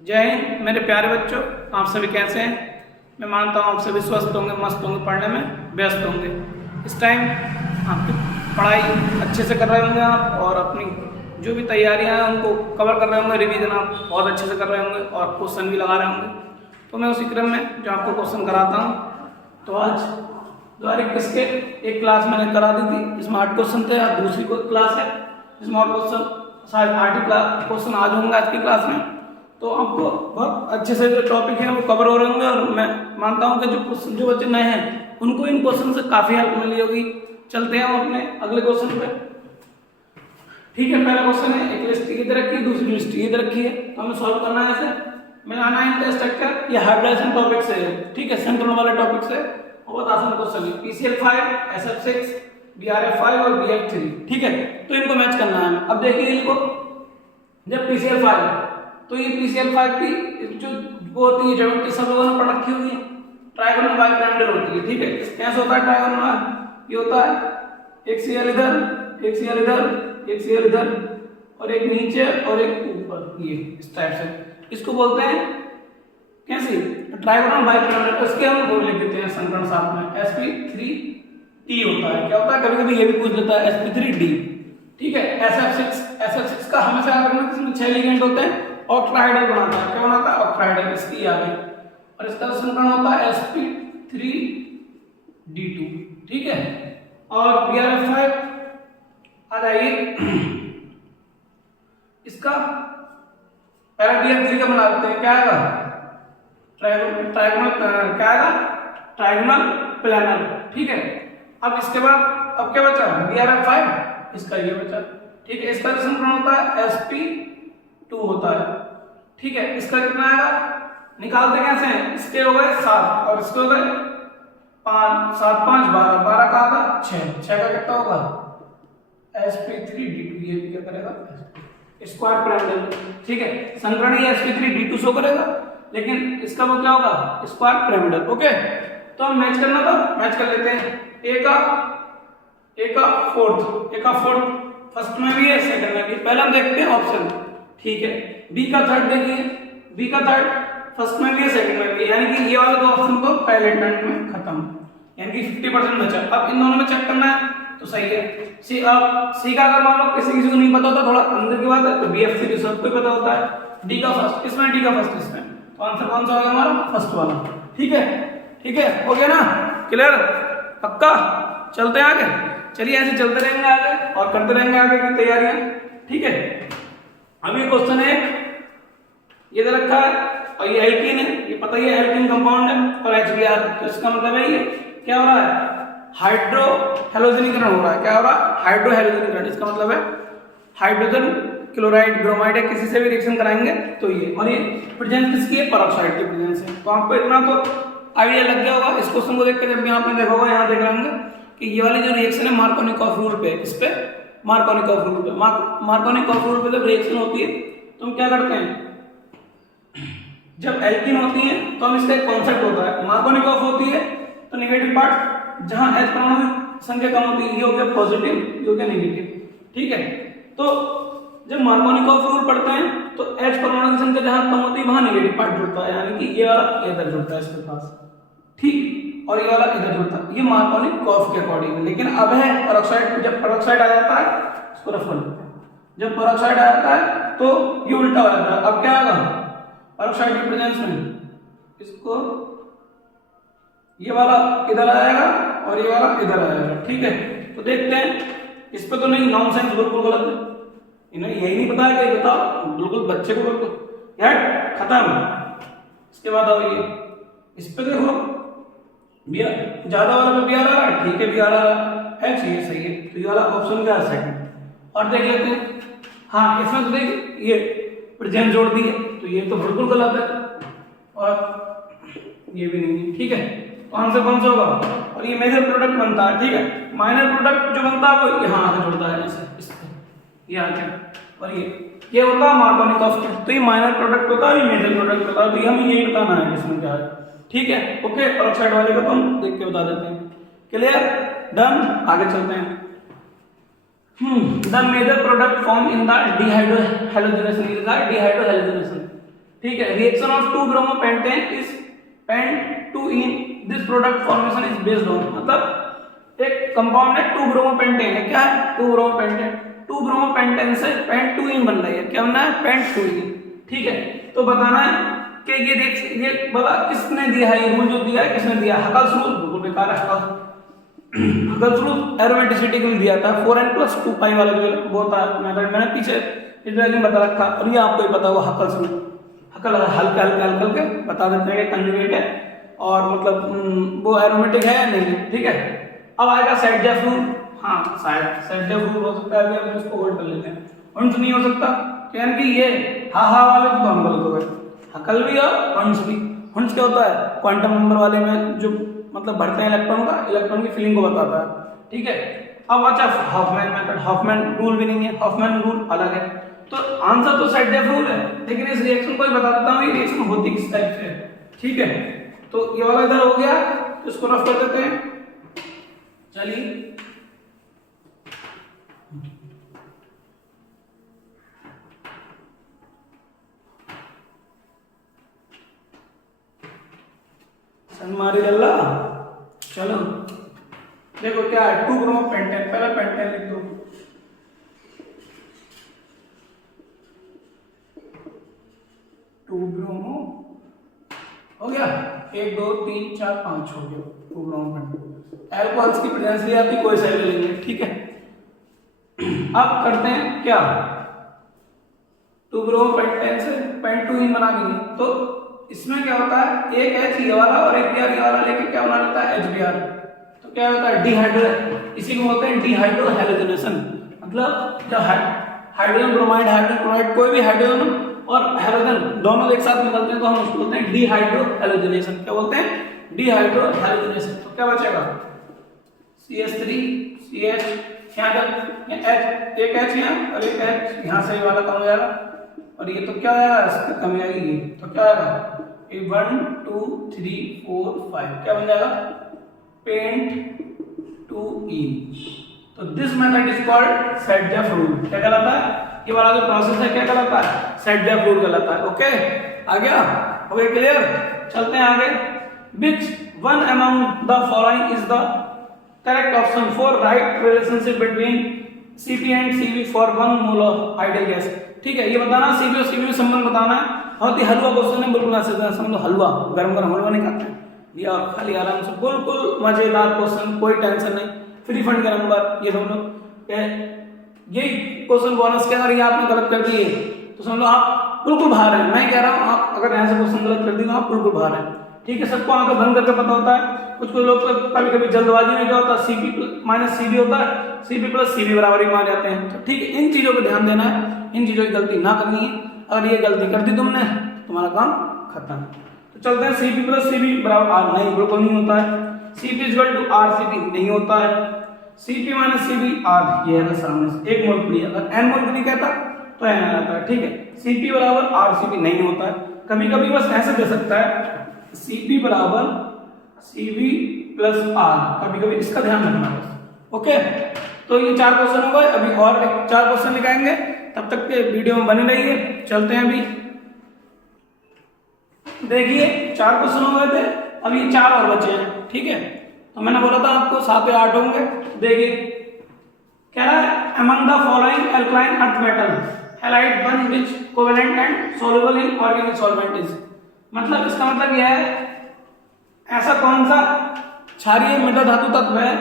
जय हिंद मेरे प्यारे बच्चों, आप सभी कैसे हैं। मैं मानता हूँ आप सभी स्वस्थ होंगे, मस्त होंगे, पढ़ने में व्यस्त होंगे। इस टाइम आपकी पढ़ाई अच्छे से कर रहे होंगे आप, और अपनी जो भी तैयारियां हैं उनको कवर कर रहे होंगे। रिवीजन आप बहुत अच्छे से कर रहे होंगे और क्वेश्चन भी लगा रहे होंगे। तो मैं उसी क्रम में जो आपको क्वेश्चन कराता हूँ, तो आज द्वारिक किसके एक क्लास मैंने करा दी थी, स्मार्ट क्वेश्चन थे। आज दूसरी क्लास है स्मार्ट क्वेश्चन, शायद 8 क्वेश्चन आज होंगे आज की क्लास में। तो आपको बहुत अच्छे से जो टॉपिक है वो कवर हो रहे होंगे, और मैं मानता हूँ कि जो बच्चे नए हैं उनको इन क्वेश्चन से काफ़ी हेल्प मिली होगी। चलते हैं हम अपने अगले क्वेश्चन पे। ठीक है, पहला क्वेश्चन है, एक लिस्ट इधर रखी है, दूसरी लिस्ट इधर रखी है। तो हमें सॉल्व करना है ऐसे। मिलाना है इनका स्ट्रक्चर, ये हाइड्रोलाइजेशन टॉपिक से है। ठीक है, सेंट्रल वाले टॉपिक से बहुत आसान क्वेश्चन है। PCl5, SF6, BrF5 और BF3। ठीक है, तो इनको मैच करना है। अब देखिए इनको, जब PCl5 तो ये PCl5 की जो वो होती है ज्योमेट्री सब लोगों ने पढ़ रखी होगी, ट्रायगोनल बाइपिरामिडल होती है। ठीक है, कैसे होता है ट्रायगोनल? ये होता है एक Cl इधर, एक Cl इधर, एक Cl इधर और एक नीचे और एक ऊपर, ये इस टाइप से। इसको बोलते हैं कैसी? Trigonal bipyramidal. इसके हम वो लिख देते हैं समीकरण साथ में, sp3d होता है। क्या होता है, कभी कभी ये भी पूछ लेता है sp3d। ठीक है, SF6 का हमेशा याद रखना, इसमें 6 लिगेंड होते हैं, ऑक्ट्राइडल बनाता है। क्या बनाता है? ऑक्ट्राइडल। इसकी याद है। और इसका समीकरण होता है sp3d2। ठीक है, और BrF5 आ जाइए, इसका पहला BF3 का बनाते हैं। क्या आएगा? ट्रायगोनल क्या आएगा? Trigonal planar. ठीक है, अब इसके बाद अब क्या बचा? BrF5, इसका ये बचा। ठीक है, इसका समीकरण होता है sp2 होता है। ठीक है, इसका कितना आएगा? निकालते कैसे हैं? इसके हो गए 7 और इसके हो गए 5, 7 5 12, 12 का आधा 6, 6 का कितना होगा? sp3d2। ये क्या करेगा? Square pyramidal. ठीक है, समीकरण ये sp3d2 शो करेगा, लेकिन इसका वो क्या होगा? Square pyramidal. ओके, तो हम मैच करना था, मैच कर लेते हैं। ए का फोर्थ फर्स्ट में भी है, सेकंड में भी। पहले हम देखते हैं ऑप्शन। ठीक है, बी का थर्ड देखिए, बी का थर्ड फर्स्ट में भी है, सेकंड में भी है, यानी कि ये वाले दो ऑप्शन तो पहले अटेम्प्ट में खत्म, यानी कि 50% बचा। अब इन दोनों में चेक करना है तो सही है। सी का अगर मान लो किसी को नहीं पता होता, थोड़ा अंदर की बात है, तो BF3 सबको पता होता है। डी का फर्स्ट इसमें, डी का फर्स्ट इसमें, तो आंसर कौन सा होगा हमारा? फर्स्ट वाला। ठीक है, ठीक है, हो गया ना? क्लियर? पक्का? चलते हैं आगे। चलिए ऐसे चलते रहेंगे आगे और करते रहेंगे आगे की तैयारियां। ठीक है, अभी क्वेश्चन है ये दे रखा है, और ये एल्कीन है, ये पता ही है एल्कीन कंपाउंड है, और HBr। तो इसका मतलब है ये क्या हो रहा है? हाइड्रो हैलोजनीकरण हो रहा है। क्या हो रहा है? हाइड्रो हैलोजनीकरण। इसका मतलब है हाइड्रोजन क्लोराइड ब्रोमाइड है, किसी से भी रिएक्शन कराएंगे तो ये। और ये प्रेजेंस किसकी है? पेरोक्साइड की प्रेजेंस है। तो आपको इतना तो आइडिया लग गया होगा। इस क्वेश्चन को देख के जब भी आपने देखा होगा, यहाँ देख रहे होंगे कि ये वाली जो रिएक्शन है मार्कोनिकॉफ रूल पे, इस पे मार्कोनिकॉफ रूल पे, मार्कोनिकॉफ रूल पे जब रिएक्शन होती है तो हम क्या करते हैं? जब एल्कीन होती है तो हम इसका एक कॉन्सेप्ट होता है, मार्कोनिकॉफ होती है तो नेगेटिव पार्ट जहां H परमाणु की संख्या कम होती है, ये हो गया पॉजिटिव, ये हो गया नेगेटिव। ठीक है, तो जब मार्कोनिकॉफ रूल पढ़ते हैं तो H परमाणु की संख्या जहां कम होती है वहां नेगेटिव पार्ट जुड़ता है, यानी कि ये वाला इधर जुड़ता है इसके पास। ठीक, और ये वाला इधर जुड़ता है, ये मार्कोनिकॉफ के अकॉर्डिंग है। लेकिन अब है पेरोक्साइड, जब पेरोक्साइड आ जाता है इसको रफ कर लेते हैं। जब पेरोक्साइड आ जाता है तो ये उल्टा हो जाता है। अब क्या आएगा? पेरोक्साइड की प्रेजेंस में इसको ये वाला इधर आएगा और ये वाला इधर आएगा। ठीक है, तो देखते हैं। इस पे तो नहीं, नॉनसेंस, बिल्कुल गलत है। इन्हें यही नहीं पता है कि बताओ, बिल्कुल बच्चे को बिल्कुल यार खत्म। इसके बाद आओ ये, इस पे देखो ज्यादा वाला पे BR आ रहा है। ठीक है, BR आ रहा है, चाहिए सही है। तो ये वाला ऑप्शन क्या है? सेकंड। और देख लेते हैं, हाँ इसमें तो देख ये प्रेजेंस जोड़ दी है, तो ये तो बिल्कुल गलत है, और ये भी नहीं है। ठीक है, तो आंसर कौन सा होगा? और ये मेजर प्रोडक्ट बनता है। ठीक है, माइनर प्रोडक्ट जो बनता है वो यहाँ आके जुड़ता है, जैसे इस पे ये आके, और ये होता है मार्कोनिकॉफ। तो ये माइनर प्रोडक्ट होता है, ये मेजर प्रोडक्ट होता है। तो हमें यही बताना है इसमें क्या है। ठीक है, ओके, पेरोक्साइड वाले का तो हम देख के बता देते हैं। क्लियर? डन, आगे चलते हैं। The major product formed in the dehydrohalogenation is the dehydrohalogenation. ठीक है, reaction of 2 bromopentane is pent two in this product formation is based on, मतलब एक कंपाउंड है 2 ब्रोमोपेंटेन है, क्या है 2 ब्रोमोपेंटेन, 2 ब्रोमोपेंटेन से पेंट टू इन बन रही है, क्या बनना है पेंट टू इन, ठीक है। तो बताना है कि ये बोला किसने दिया है, ये रूल जो दिया है किसने दिया, हकल्स रूल, बिल्कुल बेकार है हकल्स रूल एरोमेटिसिटी के लिए दिया था 4n + 2 पाई वाला जो वो था मेथड, मैंने पीछे इस में बता रखा, और ये आपको ही पता हुआ हकल्स रूल, हकल हल्का हल्का हल्का के बता देते हैं कि कंजुगेट है और मतलब वो एरोमेटिक है या नहीं, ठीक है। अब आएगा सेट-जेफ रूल, हाँ शायद सेट-जेफ रूल हो सकता है, अभी हम इसको होल्ड कर लेते हैं, अंश नहीं हो सकता, यानी कि ये हा वाले तो हम गलत हो गए, हकल भी और अंश भी। अंश क्या होता है, क्वांटम नंबर वाले में जो मतलब बढ़ते हैं इलेक्ट्रॉन का, इलेक्ट्रॉन की फीलिंग को बताता है, ठीक है। अब अच्छा हॉफमैन मेथड, हॉफमैन रूल भी नहीं है, हॉफमैन रूल अलग है, तो आंसर तो सेट-जेफ रूल है, लेकिन इस रिएक्शन को ही बता देता हूँ, ये रिएक्शन होती किस टाइप से है, ठीक है। तो ये वाला इधर हो गया, तो इसको रफ कर देते हैं, चलिए हमारे अल्लाह, चलो देखो क्या है 2 ब्रोमोपेंटेन, पहला पेंटेन लिख दो, 2 ब्रोमो हो गया, 1 2 3 4 5 हो गया 2 ब्रोमोपेंटेन, अल्कोहल्स की प्रेजेंस भी आती कोई सा भी लेंगे, ठीक है। अब करते हैं क्या, 2 ब्रोमोपेंटेन से पेंट टू इन बना देंगे, तो इसमें क्या होता है, एक H ये वाला और एक Br ये वाला लेके क्या बना लेता है HBr, तो क्या होता है डिहाइड्रो, इसी को बोलते हैं डिहाइड्रो हैलोजनेशन, मतलब जब हाइड्रोजन ब्रोमाइड हाइड्रोजन क्लोराइड कोई भी हाइड्रोजन और हैलोजन दोनों एक साथ निकलते हैं तो हम उसको बोलते हैं डिहाइड्रो हैलोजनेशन, क्या बोलते हैं डिहाइड्रो हैलोजनेशन। तो क्या बचेगा CH3 CH यहाँ तक H, एक H यहाँ और एक H यहाँ से ये वाला कम हो जाएगा, और ये तो क्या आएगा इसकी कमी आएगी, ये तो क्या आएगा 1 2 3 4 5 क्या बन जाएगा पेंट टू इन। तो this method is called set-Jeff rule, क्या कहलाता है, ये वाला जो प्रोसेस है क्या कहलाता है, सेट-जेफ रूल कहलाता है, ओके आ गया, ओके क्लियर। चलते हैं आगे, which one among the following is the correct option for right relationship between Cp and Cv for 1 mole of ideal gas, ठीक है। ये बताना Cp और Cv में संबंध बताना है, बहुत ही हलवा क्वेश्चन है, बिल्कुल ऐसे समझो हलवा, गरम गरम हलवा नहीं खाते हैं या खाली आराम से, बिल्कुल मजेदार क्वेश्चन, कोई टेंशन नहीं, फ्री फंड का नंबर, ये समझ लो यही क्वेश्चन बोनस के अगर ये आपने गलत कर दिए तो समझ लो आप बिल्कुल बाहर हैं, मैं कह रहा हूँ आप अगर यहाँ से क्वेश्चन गलत कर दिए आप बिल्कुल बाहर हैं, ठीक है। सबको आंखें बंद करके पता होता है, कुछ लोग तो कभी कभी जल्दबाजी में क्या होता है Cp - Cv होता है, Cp + Cv बराबर ही मान जाते हैं, तो ठीक है इन चीजों पर ध्यान देना है, इन चीजों की गलती ना करनी है, अगर ये गलती कर दी तुमने तुम्हारा काम खत्म। तो चलते हैं Cp + Cv बराबर R, नहीं बिल्कुल नहीं होता है, Cp = RCp नहीं होता है, Cp - Cv R ये है सामने से 1 मोल फ्री, अगर n मोल फ्री कहता तो n आ जाता है, ठीक है। Cp = RCp नहीं होता है, कभी कभी बस ऐसे दे सकता है Cp = Cv + R, कभी कभी इसका ध्यान रखना बस, ओके। तो ये 4 क्वेश्चन हो गए, अभी और 4 क्वेश्चन लिखाएंगे, तब तक के वीडियो में बने रहिए। चलते हैं अभी, देखिए 4 क्वेश्चन हो गए थे, अभी 4 और बचे हैं, ठीक है। तो मैंने बोला था आपको 7 या 8 होंगे, देखिए कह रहा है among the following alkaline earth metal halide one which covalent and soluble in organic solvent is, मतलब इसका मतलब यह है ऐसा कौन सा क्षारीय मृदा धातु तत्व है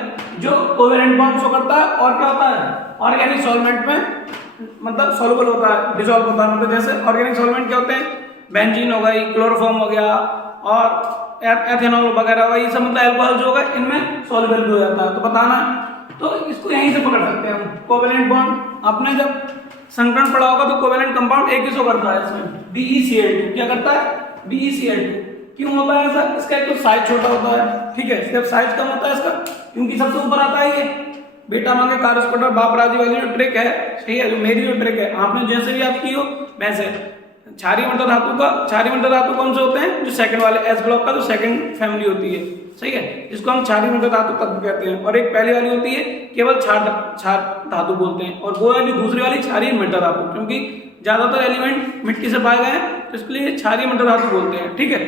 जो कोवेलेंट बॉन्ड शो करता है और क्या होता है ऑर्गेनिक सॉल्वेंट में मतलब सॉल्युबल होता है, डिसॉल्व होता है, मतलब जैसे ऑर्गेनिक सॉल्वेंट क्या होते हैं बेंजीन हो गई, क्लोरोफॉर्म हो गया और एथेनॉल वगैरह हो गया, ये सब मतलब अल्कोहल जो होगा इनमें सॉल्युबल भी हो जाता है। तो बताना, तो इसको यहीं से पकड़ सकते हैं हम, कोवेलेंट बॉन्ड आपने जब संकरण पढ़ा होगा तो कोवेलेंट कंपाउंड एक ही शो करता है, इसमें BeCl2 क्या करता है BeCl2, क्यों होता है ऐसा, इसका एक तो साइज छोटा होता है, ठीक है, जब साइज कम होता है इसका क्योंकि सबसे ऊपर आता है ये बेटा मांगे कारस्पेटर बाप राजी वाली जो ट्रिक है, सही है, जो मेरी जो ट्रिक है आपने जैसे भी आप की हो वैसे। क्षारीय मृदा धातु कौन से होते हैं, जो सेकंड वाले एस ब्लॉक का जो सेकंड फैमिली होती है, सही है, जिसको हम क्षारीय मृदा धातु तत्व कहते हैं, और एक पहली वाली होती है केवल क्षार धातु बोलते हैं, और वो वाली दूसरी वाली क्षारीय मृदा धातु, क्योंकि ज्यादातर एलिमेंट मिट्टी से पाए गए हैं, तो इसके लिए क्षारीय मृदा धातु बोलते हैं। ठीक है,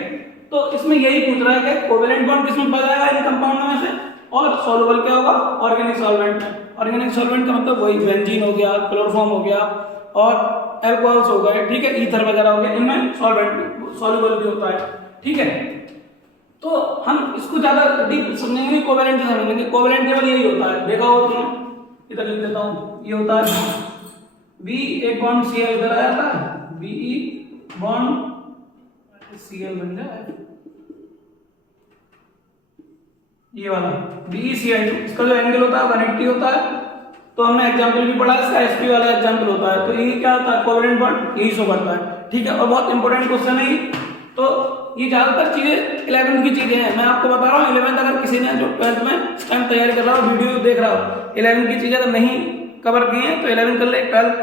तो इसमें यही पूछ रहा है कि कोवेलेंट बॉन्ड किसमें पाया जाएगा इन कंपाउंड में से, और सॉल्युबल क्या होगा ऑर्गेनिक सॉल्वेंट में। ऑर्गेनिक सॉल्वेंट का मतलब वही बेंजीन हो गया, क्लोरोफॉर्म हो गया और एल्कोहल्स हो गए, ठीक है, ईथर वगैरह हो गया, इनमें सॉल्वेंट सॉल्युबल भी होता है। ठीक है, तो हम इसको ज्यादा डीप समझेंगे नहीं, कोवेलेंट से समझेंगे। कोवेलेंट केवल यही होता है, देखा हो तुमने, इधर लिख देता हूं, ये होता है बी एक बॉन्ड Cl इधर आया था, Be बॉन्ड Cl बन जाए ये वाला BeCl2, इसका जो एंगल होता है 180 होता है। तो हमने एग्जांपल भी पढ़ा, इसका sp वाला एग्जांपल होता है। तो ये क्या होता है कोवेलेंट बॉन्ड, यही शो करता है। ठीक है, और बहुत इंपॉर्टेंट क्वेश्चन है। तो ये ज्यादातर चीजें 11th की चीजें हैं, मैं आपको बता रहा हूँ। 11th अगर किसी ने जो 12th में इस टाइम तैयारी कर रहा हो, वीडियो देख रहा हो, 11th की चीजें अगर नहीं कवर की है तो 11th कर ले, 12th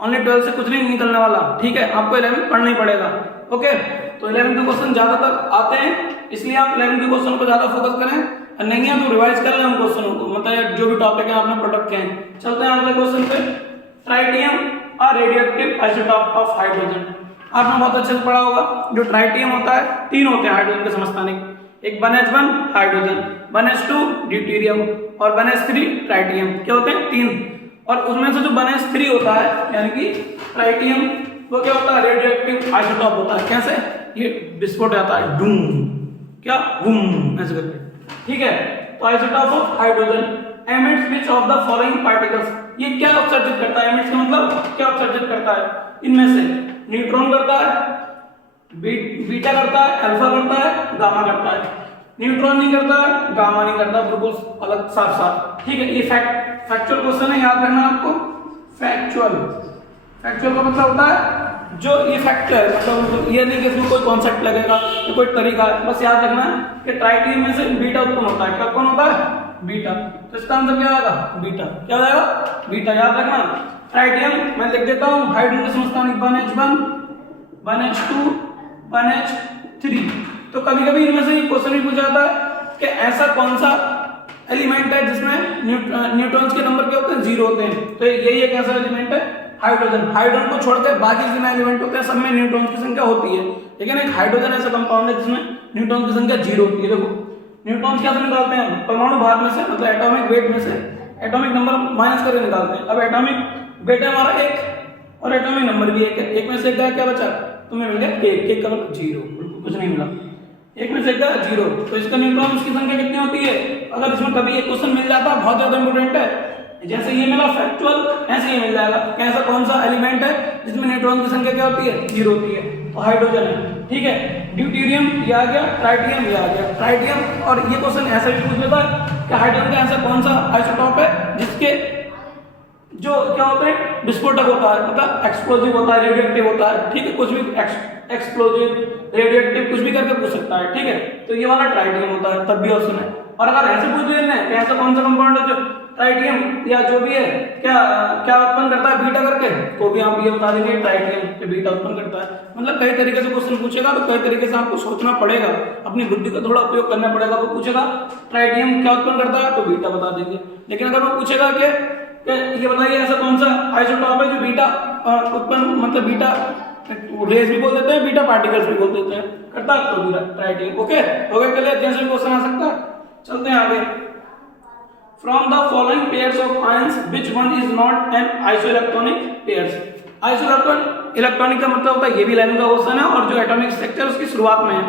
ओनली 12th से कुछ नहीं निकलने वाला। ठीक है, आपको 11th पढ़ना ही पड़ेगा। ओके, तो 11th के क्वेश्चन ज्यादातर आते हैं, इसलिए आप 11th के क्वेश्चन को ज्यादा फोकस करें, और नहीं है तो रिवाइज कर लें उन क्वेश्चनों को, मतलब जो भी टॉपिक है आपने पढ़ रखे हैं। चलते हैं अगले क्वेश्चन पे। Tritium a radioactive isotope of hydrogen. आपने बहुत अच्छे से पढ़ा होगा, जो ट्राइटियम होता है, 3 होते हैं हाइड्रोजन के समस्थानिक, एक 1s1 हाइड्रोजन, 1s2 ड्यूटेरियम और 1s3 ट्राइटियम। क्या होते हैं 3, और उसमें से जो 1s3 होता है यानी कि ट्राइटियम, वो क्या होता है रेडियोएक्टिव आइसोटोप होता है। कैसे, ये विस्फोट आता है, डूम, क्या बूम ऐसे करके। ठीक है, तो isotope of hydrogen emits which of the following particles, ये क्या उत्सर्जित करता है, एमिट्स का मतलब क्या उत्सर्जित करता है, इनमें से न्यूट्रॉन करता है, बीटा करता है, अल्फा करता है, गामा करता है। न्यूट्रॉन नहीं करता है, गामा नहीं करता, बिल्कुल अलग साफ साफ। ठीक है, ये फैक्चुअल क्वेश्चन है, याद रखना आपको। फैक्चुअल का मतलब होता है जो ये फैक्ट है, मतलब ये नहीं कि इसमें कोई कॉन्सेप्ट लगेगा, कोई तरीका है, बस याद रखना कि ट्राइटियम में से बीटा उत्पन्न होता है। क्या उत्पन्न होता है, बीटा। तो इसका आंसर क्या आएगा, बीटा। क्या हो जाएगा, बीटा। याद रखना, ट्राइटियम मैं लिख देता हूं, हाइड्रोजन के समस्थानिक 1s1 1s2 1s3। तो कभी कभी इनमें से क्वेश्चन भी पूछा जाता है कि ऐसा कौन सा एलिमेंट है जिसमें न्यूट्रॉन्स के नंबर क्या होते हैं, 0 होते हैं। तो यही एक ऐसा एलिमेंट है हाइड्रोजन। हाइड्रोजन को छोड़कर बाकी जितने एलिमेंट होते हैं सब में न्यूट्रॉन्स की संख्या होती है, लेकिन एक हाइड्रोजन ऐसा कंपाउंड है जिसमें न्यूट्रॉन की संख्या 0 होती है। देखो न्यूट्रॉन्स क्या निकालते हैं, परमाणु भार में से, मतलब एटॉमिक वेट में से एटॉमिक नंबर माइनस करके निकालते हैं। अब एटॉमिक वेट है हमारा 1 और एटॉमिक नंबर भी 1 है, 1 में से 1 गया, क्या बचा, तुम्हें मिल गया 1 का मतलब 0, कुछ नहीं मिला। 1 में से 1 गया 0, तो इसका न्यूट्रॉन्स की संख्या कितनी होती है। अगर इसमें कभी एक क्वेश्चन मिल जाता बहुत ज्यादा इंपॉर्टेंट है, जैसे ये मिला फैक्चुअल, ऐसे ये मिल जाएगा कैसा कौन सा एलिमेंट है जिसमें न्यूट्रॉन की संख्या क्या होती है, 0 होती है, तो हाइड्रोजन है। ठीक है, ड्यूटेरियम ये आ गया, ट्राइटियम ये आ गया। ट्राइटियम, और ये क्वेश्चन ऐसा भी पूछ लेता है कि हाइड्रोजन का ऐसा कौन सा आइसोटोप है जिसके जो क्या होते हैं विस्फोटक होता है, मतलब एक्सप्लोजिव होता है, रेडियोएक्टिव होता है। ठीक है, कुछ भी एक्सप्लोजिव रेडियोएक्टिव कुछ भी करके पूछ सकता है। ठीक है, तो ये वाला ट्राइटियम होता है, तब भी ऑप्शन है। और अगर ऐसे पूछ लेना है कि ऐसा कौन सा कंपाउंड है जो ट्राइटियम या जो भी है क्या क्या उत्पन्न करता है बीटा करके, तो भी आप ये बता देंगे ट्राइटियम के बीटा उत्पन्न करता है। मतलब कई तरीके से क्वेश्चन पूछेगा, तो कई तरीके से आपको सोचना पड़ेगा, अपनी बुद्धि का थोड़ा उपयोग करना पड़ेगा। वो पूछेगा ट्राइटियम क्या उत्पन्न करता है, तो बीटा बता देंगे। लेकिन अगर वो पूछेगा कि ये बताइए ऐसा कौन सा आइसोटोप है जो बीटा उत्पन्न, मतलब बीटा रेज भी बोल देते हैं, बीटा पार्टिकल्स भी बोल देते हैं, करता है तो ट्राइटियम। ओके, हो गया क्लियर, जैसे क्वेश्चन आ सकता है। चलते हैं आगे। From the following pairs of ions, which one is not an isoelectronic pairs? isoelectronic का मतलब होता है, ये भी लाइन का क्वेश्चन है, और जो एटॉमिक स्ट्रक्चर उसकी शुरुआत में है।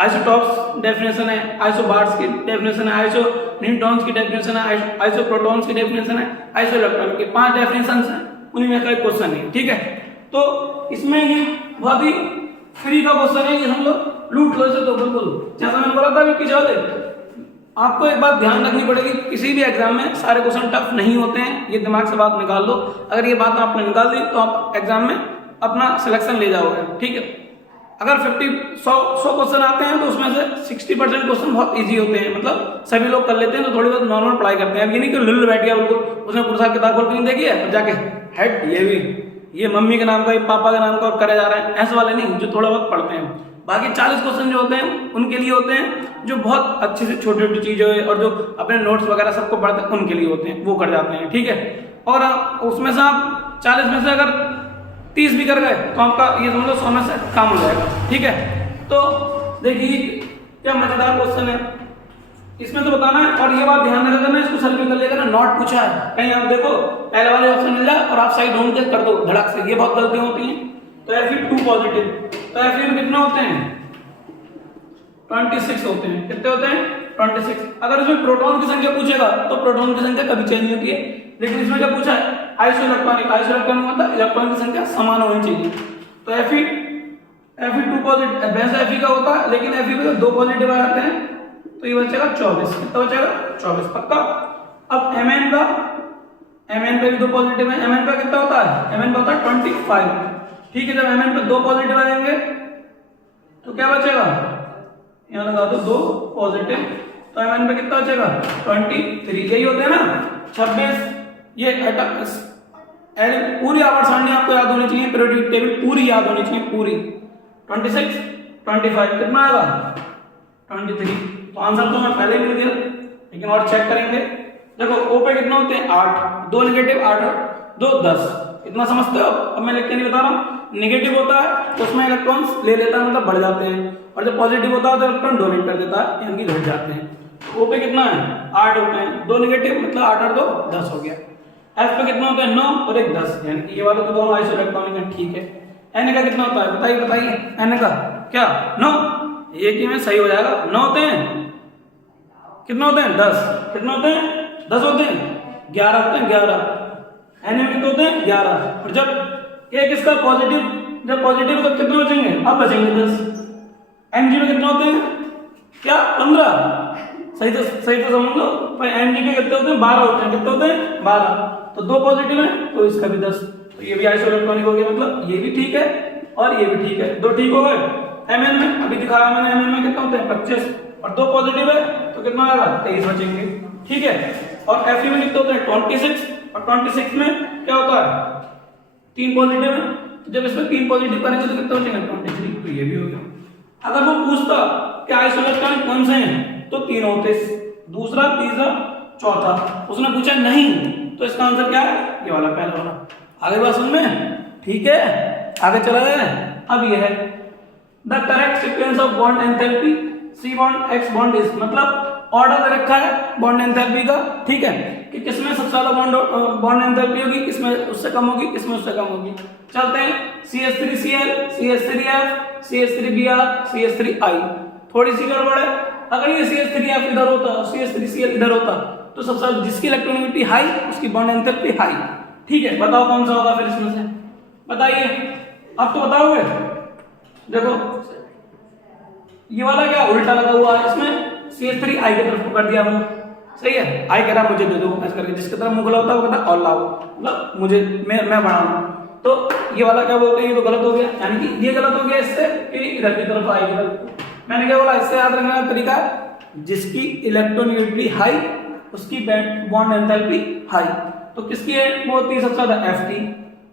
आइसोटॉप्स डेफिनेशन है, आइसोबार्स की डेफिनेशन है, आइसो न्यूट्रॉन्स की डेफिनेशन है, आइसोप्रोटॉन्स की डेफिनेशन है, आइसोइलेक्ट्रॉनिक की 5 डेफिनेशंस हैं, उन्हीं में का एक क्वेश्चन है। ठीक है, तो इसमें ये बहुत ही फ्री का क्वेश्चन है, ये हम लोग लूट लो इसे। तो बिल्कुल जैसा मैंने बोला था अभी पीछे वाले, आपको एक बात ध्यान रखनी पड़ेगी, किसी भी एग्जाम में सारे क्वेश्चन टफ नहीं होते हैं, ये दिमाग से बात निकाल लो। अगर ये बात आपने निकाल दी तो आप एग्जाम में अपना सिलेक्शन ले जाओगे। ठीक है, अगर 100 क्वेश्चन आते हैं तो उसमें से 60% क्वेश्चन बहुत इजी होते हैं, मतलब सभी लोग कर लेते हैं, तो थोड़ी बहुत नॉर्मल पढ़ाई करते हैं। अब ये नहीं कि लुल्ल बैठ गया बिल्कुल, उसने पूरा साल किताब खोल के नहीं देखी है और जाके हेड ये भी ये मम्मी के नाम का, ये पापा के नाम का और करे जा रहे हैं, ऐसे वाले नहीं, जो थोड़ा बहुत पढ़ते हैं। बाकी 40 क्वेश्चन जो होते हैं उनके लिए होते हैं जो बहुत अच्छे से छोटी छोटी चीजें है और जो अपने नोट्स वगैरह सबको पढ़ते हैं उनके लिए होते हैं, वो कर जाते हैं। ठीक है, और उसमें से आप 40 में से अगर 30 भी कर गए तो आपका ये समझ लो 100 में से काम हो जाएगा। ठीक है, तो देखिए क्या मजेदार क्वेश्चन है, इसमें तो बताना है और ये बात ध्यान रखना करना, इसको सर्वे कर लेगा ना, नॉट पूछा है कहीं आप देखो पहले वाले ऑप्शन मिल जाए और आप साइड ढूंढ के कर दो धड़क से, ये बहुत गलतियां होती हैं। तो Fe2 पॉजिटिव, तो Fe में कितने होते हैं 26 होते हैं, कितने होते हैं 26। अगर इसमें प्रोटॉन की संख्या पूछेगा तो प्रोटॉन की संख्या कभी चेंज नहीं होती है, लेकिन इसमें क्या पूछा है आइसोइलेक्ट्रॉनिक, आइसोइलेक्ट्रॉनिक मतलब इलेक्ट्रॉन की संख्या समान होनी चाहिए। तो Fe2 पॉजिटिव वैसे Fe का होता है, लेकिन Fe में 2 पॉजिटिव आ जाते हैं तो ये बचेगा 24, कितना बचेगा 24 पक्का। अब Mn पे भी 2 पॉजिटिव है, Mn पे कितना होता है, Mn पे होता है 25। ठीक है, जब Mn पे 2 पॉजिटिव आएंगे तो क्या बचेगा, यहाँ लगा दो 2 पॉजिटिव, तो Mn पे कितना बचेगा 23, यही होते हैं ना 26। ये पूरी आवर्त सारणी आपको याद होनी चाहिए, पीरियोडिक टेबल पूरी याद होनी चाहिए पूरी। 26 25 कितना आएगा 23, तो आंसर तो मैं पहले ही मिल गया, लेकिन और चेक करेंगे। देखो O पे कितना होते हैं 8, 2 नेगेटिव 8 2 10, इतना समझते हो। अब मैं लिख के नहीं बता रहा हूँ, नेगेटिव होता है तो उसमें इलेक्ट्रॉन्स ले लेता है मतलब बढ़ जाते हैं, और जब पॉजिटिव होता है तो इलेक्ट्रॉन डोनेट कर देता है यानी कि घट जाते हैं। O पे कितना है 8 होते हैं, 2 नेगेटिव मतलब 8 और 2 10 हो गया। F पे कितना होता है 9 और 1 10, यानी कि ये वाला तो दोनों आइसोइलेक्ट्रॉनिक है। ठीक है, N का कितना होता है बताइए N का क्या 9, ये कि में सही हो जाएगा, 9 होते हैं, कितने होते हैं 10, कितने होते हैं 10 होते हैं, 11 होते हैं 11, N में कितने होते हैं 11। और जब एक इसका पॉजिटिव, जब पॉजिटिव तो कितने बचेंगे, अब बचेंगे 10। Mg में कितने होते हैं क्या 15, सही तो समझ लो, पर Mg के कितने होते हैं 12 होते हैं, कितने होते हैं 12, तो 2 पॉजिटिव है तो इसका भी 10, तो ये भी आइसोइलेक्ट्रॉनिक हो गया, मतलब ये भी ठीक है और ये भी ठीक है, 2 ठीक हो गए। Mn में अभी दिखाया मैंने, Mn में कितना होते हैं 25 और 2 पॉजिटिव है तो कितना आएगा 23 बचेंगे। ठीक है, और Fe में कितने होते हैं 26, और 26 में क्या होता है 3 पॉजिटिव है, तो जब इसमें 3 पॉजिटिव करेंगे तो कितने बचेंगे 23, तो ये भी हो गया। अगर वो पूछता कि आइसोइलेक्ट्रॉनिक कौन से हैं तो 3 होते, दूसरा तीसरा चौथा, उसने पूछा नहीं तो इसका आंसर क्या है ये वाला पहला वाला। आगे बात समझ में, ठीक है आगे चला जाए। अब ये है the correct sequence of bond enthalpy C bond X bond is, मतलब ऑर्डर दे रखा है बॉन्ड एंथैल्पी का। ठीक है, कि किसमें सबसे ज्यादा बॉन्ड एंथैल्पी होगी, किसमें उससे कम होगी, किसमें उससे कम होगी। चलते हैं CH3Cl, CH3F, CH3Br, CH3I। थोड़ी सी गड़बड़ है, अगर ये CH3F इधर होता, CH3Cl इधर होता तो सबसे जिसकी इलेक्ट्रोनेगेटिविटी हाई उसकी बॉन्ड एंथैल्पी हाई। ठीक है, बताओ कौन सा होगा फिर इसमें से, बताइए आप तो बताओगे। देखो ये वाला क्या उल्टा लगा हुआ है, इसमें CH3I की तरफ कर दिया हमने, सही है, I कह रहा मुझे दे दो ऐसा करके, जिसकी तरफ मुंह खुला होता है वो कहता है और लाओ, मतलब मुझे मैं बढ़ाऊं, तो ये वाला क्या बोलते हैं ये तो गलत हो गया, यानी कि ये गलत हो गया इससे कि इधर की तरफ I की तरफ। मैंने क्या बोला, इससे याद रखने का तरीका जिसकी इलेक्ट्रोनेगेटिविटी हाई उसकी बॉन्ड एंथैल्पी हाई, तो किसकी है वो होती है सबसे ज्यादा F की,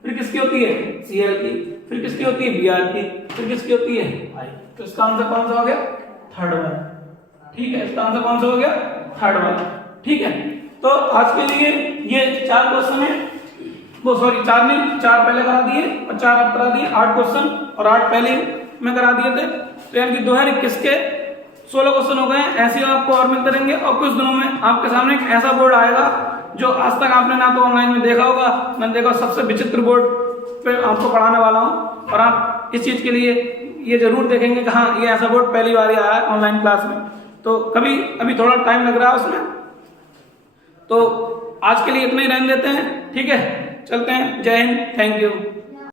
फिर किसकी होती है Cl की, फिर किसकी होती है Br की, फिर किसकी होती है I। तो इसका आंसर कौन सा हो गया थर्ड वन। ठीक है, इसका आंसर कौन सा हो गया थर्ड वन। ठीक है, तो आज के लिए ये 4 क्वेश्चन है, वो सॉरी 4 नहीं, 4 पहले करा दिए और 4 अब करा दिए, 8 क्वेश्चन और 8 पहले में करा दिए थे, तो यानी कि 2021 के 16 क्वेश्चन हो गए हैं। ऐसे ही आपको और मिलते रहेंगे, और कुछ दिनों में आपके सामने एक ऐसा बोर्ड आएगा जो आज तक आपने ना तो ऑनलाइन में देखा होगा, मैंने देखा सबसे विचित्र बोर्ड पे आपको पढ़ाने वाला हूँ, और आप इस चीज के लिए ये जरूर देखेंगे कि हाँ ये ऐसा बोर्ड पहली बार ही आया है ऑनलाइन क्लास में, तो कभी अभी थोड़ा टाइम लग रहा है उसमें। तो आज के लिए इतना ही रहने देते हैं, ठीक है, चलते हैं, जय हिंद, थैंक यू।